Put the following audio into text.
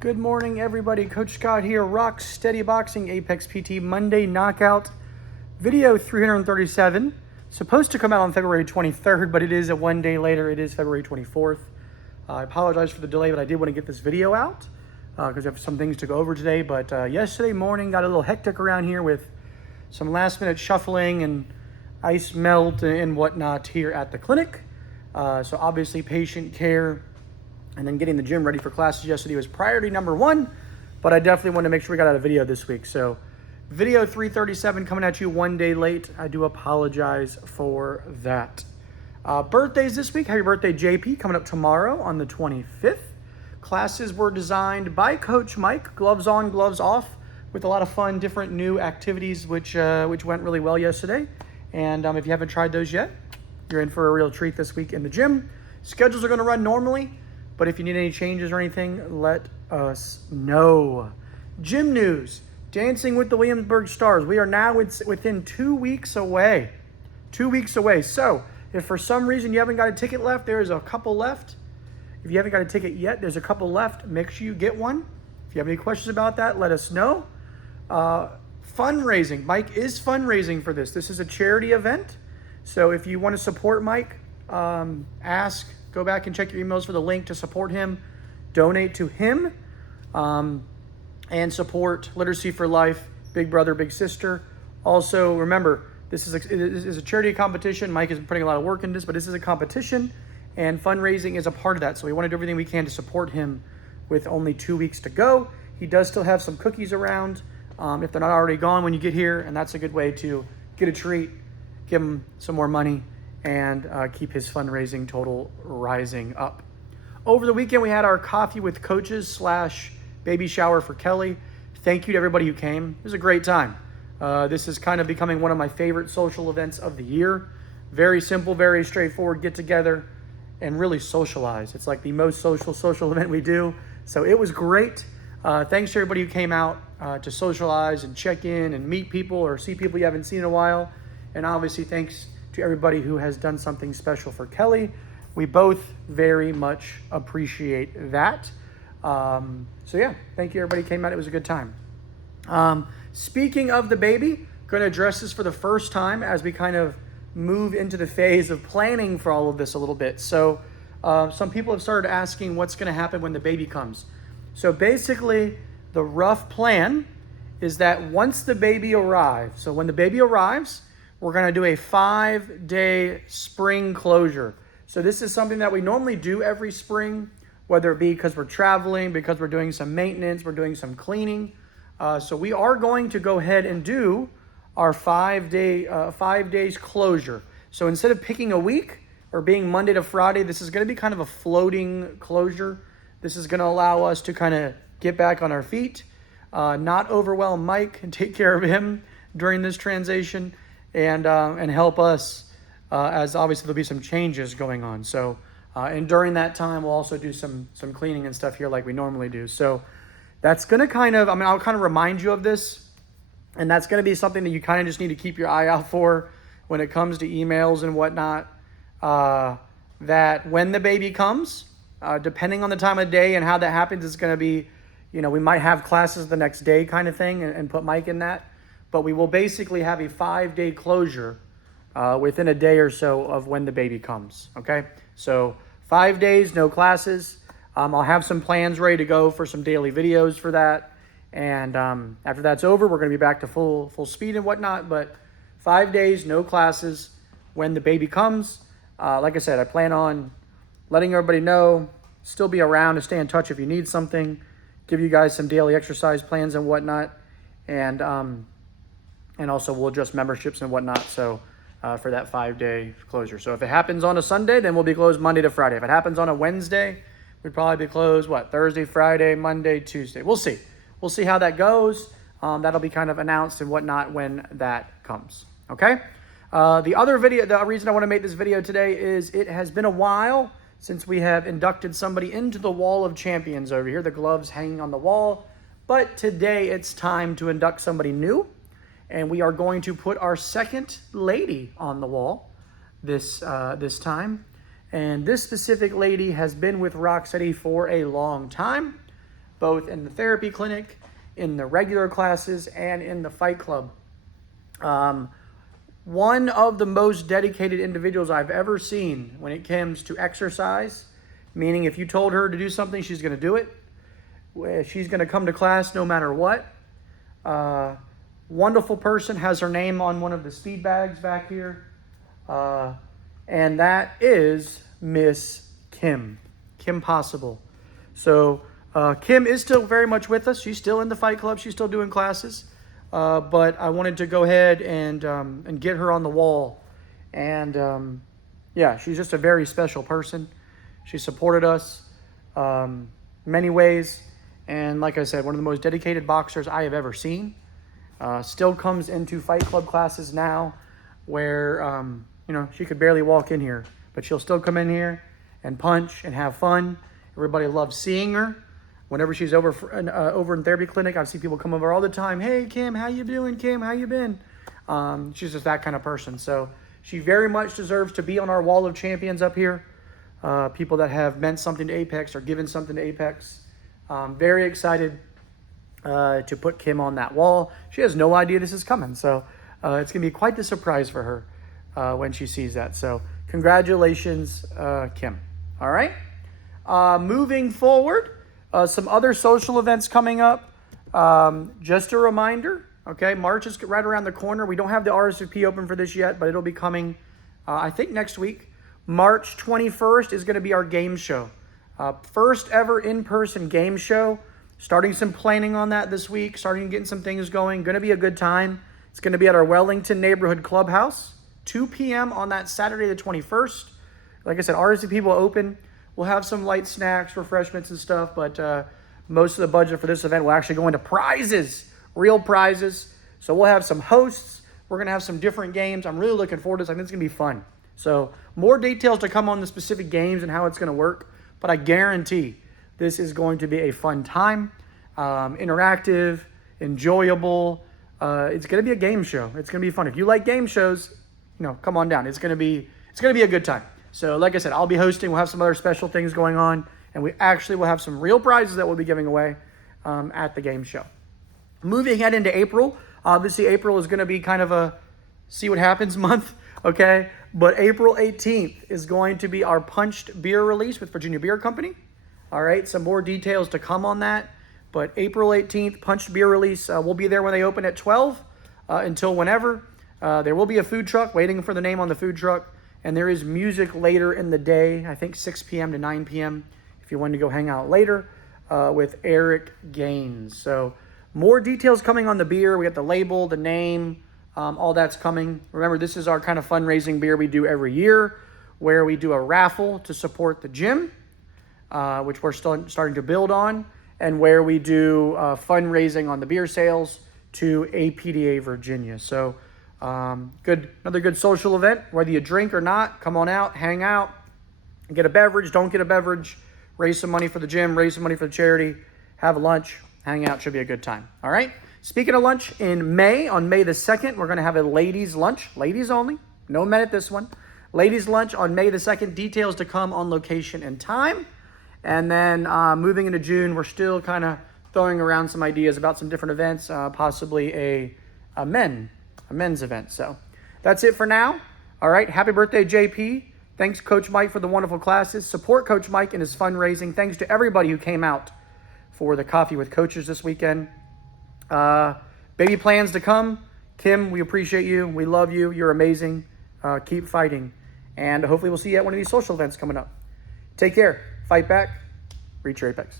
Good morning, everybody. Coach Scott here. Rock Steady Boxing Apex PT Monday Knockout video 337. Supposed to come out on February 23rd, but it is a one day later. It is February 24th. I apologize for the delay, but I did want to get this video out because I have some things to go over today. But yesterday morning got a little hectic around here with some last minute shuffling and ice melt and whatnot here at the clinic. So obviously patient care and then getting the gym ready for classes yesterday was priority number one, but I definitely wanted to make sure we got out a video this week. So video 337 coming at you one day late. I do apologize for that. Birthdays this week. Happy birthday, JP, coming up tomorrow on the 25th. Classes were designed by Coach Mike, gloves on, gloves off, with a lot of fun, different new activities, which went really well yesterday. And if you haven't tried those yet, you're in for a real treat this week in the gym. Schedules are going to run normally, but if you need any changes or anything, let us know. Gym news, Dancing with the Williamsburg Stars. We are now within 2 weeks away. 2 weeks away. So if for some reason you haven't got a ticket left, there's a couple left. If you haven't got a ticket yet, there's a couple left. Make sure you get one. If you have any questions about that, let us know. Fundraising. Mike is fundraising for this. This is a charity event. So if you want to support Mike, go back and check your emails for the link to support him, donate to him, and support Literacy for Life, Big Brother, Big Sister. Also, remember, this is a charity competition. Mike is putting a lot of work into this, but this is a competition, and fundraising is a part of that. So we want to do everything we can to support him with only 2 weeks to go. He does still have some cookies around, if they're not already gone when you get here, and that's a good way to get a treat, give him some more money, and keep his fundraising total rising up. Over the weekend, we had our coffee with coaches / baby shower for Kelly. Thank you to everybody who came. It was a great time. This is kind of becoming one of my favorite social events of the year. Very simple, very straightforward, get together and really socialize. It's like the most social event we do. So it was great. Thanks to everybody who came out to socialize and check in and meet people or see people you haven't seen in a while. And obviously thanks to everybody who has done something special for Kelly. We both very much appreciate that. So yeah, thank you everybody who came out. It was a good time. Speaking of the baby, going to address this for the first time as we kind of move into the phase of planning for all of this a little bit. So some people have started asking what's going to happen when the baby comes. So basically the rough plan is that once the baby arrives, so when the baby arrives, we're going to do a 5-day spring closure. So this is something that we normally do every spring, whether it be because we're traveling, because we're doing some maintenance, we're doing some cleaning. So we are going to go ahead and do our 5 days closure. So instead of picking a week or being Monday to Friday, this is going to be kind of a floating closure. This is going to allow us to kind of get back on our feet, not overwhelm Mike and take care of him during this transition, and help us as obviously there'll be some changes going on. So and during that time we'll also do some cleaning and stuff here like we normally do. So that's going to I'll kind of remind you of this, and that's going to be something that you kind of just need to keep your eye out for when it comes to emails and whatnot, that when the baby comes, depending on the time of day and how that happens, it's going to be, we might have classes the next day kind of thing and put Mike in that. But we will basically have a 5-day closure within a day or so of when the baby comes, okay? So 5 days, no classes. I'll have some plans ready to go for some daily videos for that. And after that's over, we're going to be back to full speed and whatnot. But 5 days, no classes when the baby comes. Like I said, I plan on letting everybody know, still be around to stay in touch if you need something, give you guys some daily exercise plans and whatnot. And also we'll adjust memberships and whatnot. So for that 5-day closure. So if it happens on a Sunday, then we'll be closed Monday to Friday. If it happens on a Wednesday, we'd probably be closed, Thursday, Friday, Monday, Tuesday. We'll see. We'll see how that goes. That'll be kind of announced and whatnot when that comes. Okay? The reason I want to make this video today is it has been a while since we have inducted somebody into the Wall of Champions over here, the gloves hanging on the wall. But today it's time to induct somebody new. And we are going to put our second lady on the wall this time. And this specific lady has been with Rock Steady for a long time. both in the therapy clinic, in the regular classes, and in the fight club. One of the most dedicated individuals I've ever seen when it comes to exercise, meaning if you told her to do something, she's going to do it. She's going to come to class no matter what. Wonderful person, has her name on one of the speed bags back here. And that is Miss Kim Possible. So Kim is still very much with us. She's still in the fight club. She's still doing classes. But I wanted to go ahead and get her on the wall. And yeah, she's just a very special person. She supported us many ways. And like I said, one of the most dedicated boxers I have ever seen. Still comes into fight club classes now where, she could barely walk in here. But she'll still come in here and punch and have fun. Everybody loves seeing her. Whenever she's over in therapy clinic, I see people come over all the time. Hey, Kim, how you doing? Kim, how you been? She's just that kind of person. So she very much deserves to be on our wall of champions up here. People that have meant something to Apex or given something to Apex. Very excited to put Kim on that wall. She has no idea this is coming. So it's going to be quite the surprise for her when she sees that. So congratulations, Kim. All right. Moving forward. Some other social events coming up. Just a reminder, okay, March is right around the corner. We don't have the RSB open for this yet, but it'll be coming, I think, next week. March 21st is going to be our game show. First ever in-person game show. Starting some planning on that this week. Starting getting some things going. Going to be a good time. It's going to be at our Wellington Neighborhood Clubhouse. 2 p.m. on that Saturday the 21st. Like I said, RSB will open. We'll have some light snacks, refreshments and stuff, but most of the budget for this event will actually go into prizes, real prizes. So we'll have some hosts. We're going to have some different games. I'm really looking forward to this. I think it's going to be fun. So more details to come on the specific games and how it's going to work, but I guarantee this is going to be a fun time, interactive, enjoyable. It's going to be a game show. It's going to be fun. If you like game shows, come on down. It's going to be a good time. So like I said, I'll be hosting. We'll have some other special things going on. And we actually will have some real prizes that we'll be giving away at the game show. Moving ahead into April. Obviously, April is going to be kind of a see what happens month. Okay. But April 18th is going to be our punched beer release with Virginia Beer Company. All right. Some more details to come on that. But April 18th, punched beer release. We'll be there when they open at 12 until whenever. There will be a food truck, waiting for the name on the food truck. And there is music later in the day, I think 6 p.m. to 9 p.m. if you want to go hang out later with Eric Gaines. So more details coming on the beer. We got the label, the name, all that's coming. Remember, this is our kind of fundraising beer we do every year where we do a raffle to support the gym, which we're still starting to build on, and where we do fundraising on the beer sales to APDA Virginia. So another good social event. Whether you drink or not, come on out, hang out, get a beverage, don't get a beverage, raise some money for the gym, raise some money for the charity, have a lunch, hang out. Should be a good time. All right. Speaking of lunch, in May, on May the 2nd, we're going to have a ladies lunch, ladies only, no men at this one. Ladies lunch on May the 2nd. Details to come on location and time. And then moving into June, we're still kind of throwing around some ideas about some different events, possibly a men's event. So that's it for now. All right. Happy birthday, JP. Thanks, Coach Mike, for the wonderful classes. Support Coach Mike in his fundraising. Thanks to everybody who came out for the Coffee with Coaches this weekend. Baby plans to come. Kim, we appreciate you. We love you. You're amazing. Keep fighting. And hopefully we'll see you at one of these social events coming up. Take care. Fight back. Reach your apex.